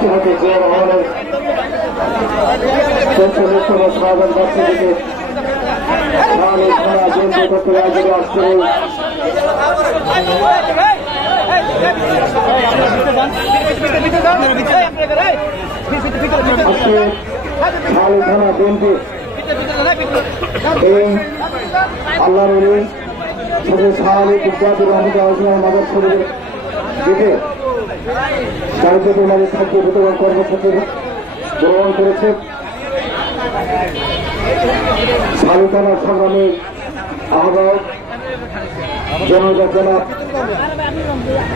রাষ্ট্রপতি জিয়া রহমানের সাধারণ বাচ্চাদেরকে জয়ন্তী করতে রাজ্যে আসছে। থানা বিএনপি এই আল্লাহর স্বাভাবিক বিদ্যার্থী রহমতুল্লাহ মাদার শরীরের দিকে দারিদ্রের মাঝে খাদ্য বিতরণ কর্মসূচি গ্রহণ করেছে। শালিকানা সংগ্রামী আহ্বায়ক জনতা জনাব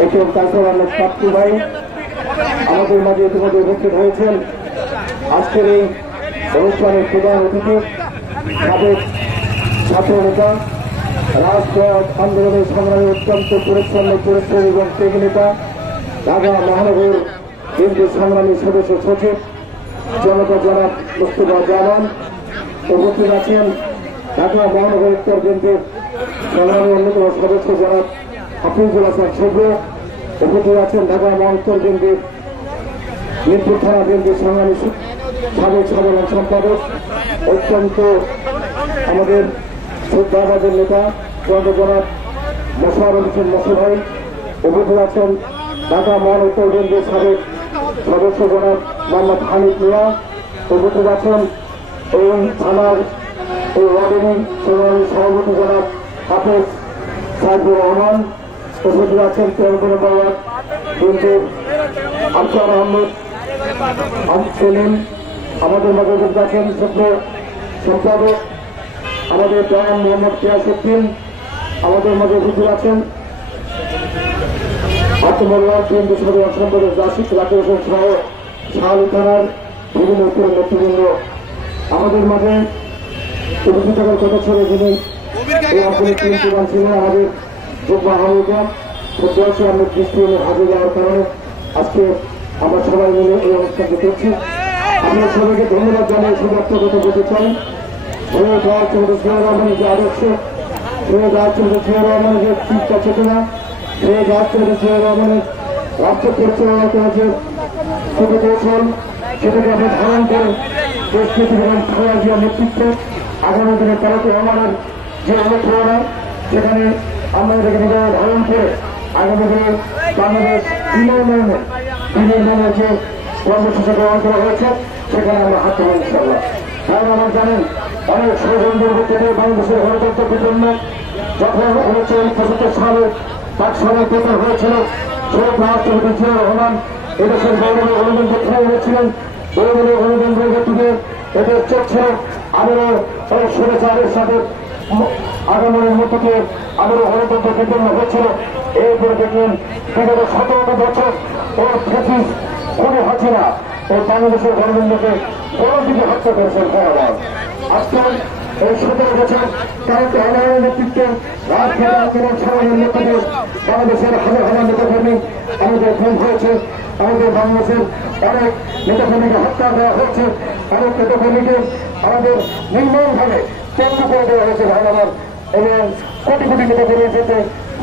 এটিএম তাজুল আহমেদ পাপ্পু ভাই আমাদের মাঝে ইতিমধ্যে উপস্থিত হয়েছেন। আজকের এই অনুষ্ঠানের প্রধান অতিথি সাবেক ছাত্র নেতা রাজপথ আন্দোলনের সংগ্রামী অত্যন্ত পরিচ্ছন্ন পরিশ্রম এবং ত্যাগী নেতা ঢাকা মহানগর বিএনপির সংগ্রামী সদস্য সচিব জনতা জনাব মুস্তফা জামান উপস্থিত আছেন। ঢাকা মহানগর উত্তর বিএনপির সংগ্রামী অন্যতম সদস্য জনাব হাফিজুল হাসান শুভ্র উপস্থিত আছেন। ঢাকা মহাউত্তর বিএনপির মিরপুর থানা বিএনপির সংগ্রামী সাবেক সাধারণ সম্পাদক অত্যন্ত আমাদের শ্রদ্ধাবাদের নেতা জনাব মোশাররফ হোসেন মশু ভাই উপস্থিত আছেন। ঢাকা মহানগর বিএনপির সাবেক সদস্য জনাব মোহাম্মদ হানিফ মিয়া উপস্থিত আছেন। এই থানার এই ওয়ার্ডের সংগ্রামী সভাপতি জনাব হাফেজ সাইদুর রহমান উপস্থিত আছেন। তেরো বাওয়ার বিএনপির আফসার আহমেদ সেলিম আমাদের মাঝে উপস্থিত আছেন। যুগ্ম সম্পাদক আমাদের জনাব মোহাম্মদ কিয়াসউদ্দিন আমাদের মাঝে উপস্থিত আছেন। আত্মমর্যাদা বিএনপি সাধারণ সম্পাদক জাসিদ রাকিব হোসেন সহ শাহালি থানার বিভিন্ন স্তরের নেতৃবৃন্দ আমাদের মাঝে উপস্থিত থাকার কথা ছিল। যিনি এই অঞ্চলের তিন প্রধান ছিলেন আমাদের যোগ্য আহ্বায়িকা সত্যি আমরা দৃষ্টি হাজির যাওয়ার কারণে আজকে আমরা সবাই মিলে এই অনুষ্ঠানটি করছি। আমরা সবাইকে ধন্যবাদ জানিয়ে শুভেচ্ছা কথা বলতে চাই। সৈয়দ রাজচন্দ্র জিয়া রহমানের যে আদর্শ, সৈয়দ রাজচন্দ্র জিয়া রহমানের যে চিন্তা চেতনা, সৈয়দ রাজচন্দ্র জিয়া রহমানের রাষ্ট্র পরিচালনা করার যে ছোট কৌশল সেটাকে আমরা ধারণ করে দেশনীতি এবং খাওয়া জিয়া নেতৃত্ব আগামী দিনে তারেক রহমানের যে অনুপ্রেরণা সেখানে আমরা এটাকে নিজেরা ধারণ করে আগামী দিনে বাংলাদেশ বিনির্মাণের যে কর্মসূচি গ্রহণ করা হয়েছে সেখানে আমরা হাত দেবো ইনশাল্লাহ। কারণ আমরা জানেন অনেক ষড়যন্ত্রের ভিত্তিতে বাংলাদেশের গণতন্ত্রের জন্য যখন 1975 সালে পাকশালের পেপার হয়েছিল শহীদ রাষ্ট্রপতি জিয়া রহমান এদেশের গৌরবে গণতন্ত্র ফিরে এনেছিলেন। গৌরবে গণতন্ত্রের ভিত্তিতে এদের চলছিল আবারও স্বৈরাচারের সাথে আগমনের মধ্যে আবারও গণতন্ত্র বিপন্ন হয়েছিল। এরপরে দেখলেন বিগত 17 বছর ওর ফেসিস খুবই হাসিনা ও বাংলাদেশের গণতন্ত্রকে বড় দিকে হত্যা করেছেন। আজকে এই 17 বছর তারেক রহমানের নেতৃত্বে রাজপথ আন্দোলন সংগ্রামের নেতৃত্বে বাংলাদেশের হাজার হাজার নেতাকর্মী আমাদের খুন হয়েছে। আমাদের বাংলাদেশের অনেক নেতাকর্মীকে হত্যা দেওয়া হয়েছে। অনেক নেতাকর্মীকে আমাদের নির্মমভাবে পঙ্গু করে দেওয়া হয়েছে ভাইরাবার এবং কোটি কোটি নেতাকর্মীর সাথে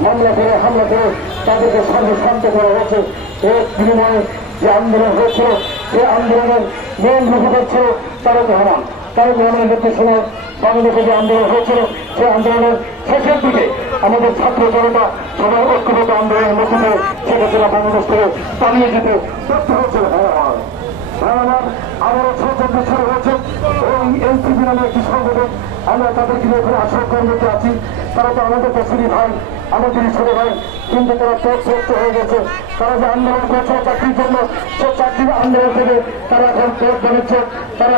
মামলা করে হামলা করে তাদেরকে সর্বশান্ত করা হয়েছে। এর বিনিময়ে যে আন্দোলন হয়েছিল সেই আন্দোলনের মেন মুখপাত্র ছিল তারেক রহমান। তারেক রহমানের নেতৃত্বে বাংলাদেশে যে আন্দোলন হয়েছিল সেই আন্দোলনের শেষের দিকে আমাদের ছাত্র জনতা সবাই ঐক্যবদ্ধ আন্দোলনের মধ্যে সেটা বাংলাদেশ থেকে পালিয়ে যেতে ব্যর্থ হয়েছিল। ভাইরাবার আবারও ষড়যন্ত্র শুরু হয়েছে। এই এনসিপি নামে একটি সংগঠন আমরা তাদেরকে নিয়ে এখানে আশ্রয় করতে আছি। তারা তো আমাদের দেশেরই ভাই, আমাদেরই ছোট ভাই, কিন্তু তারা পথভ্রষ্ট হয়ে গেছে। তারা যে আন্দোলন করছে চাকরির জন্য সে চাকরির আন্দোলন থেকে তারা এখন পথ বানাচ্ছে। তারা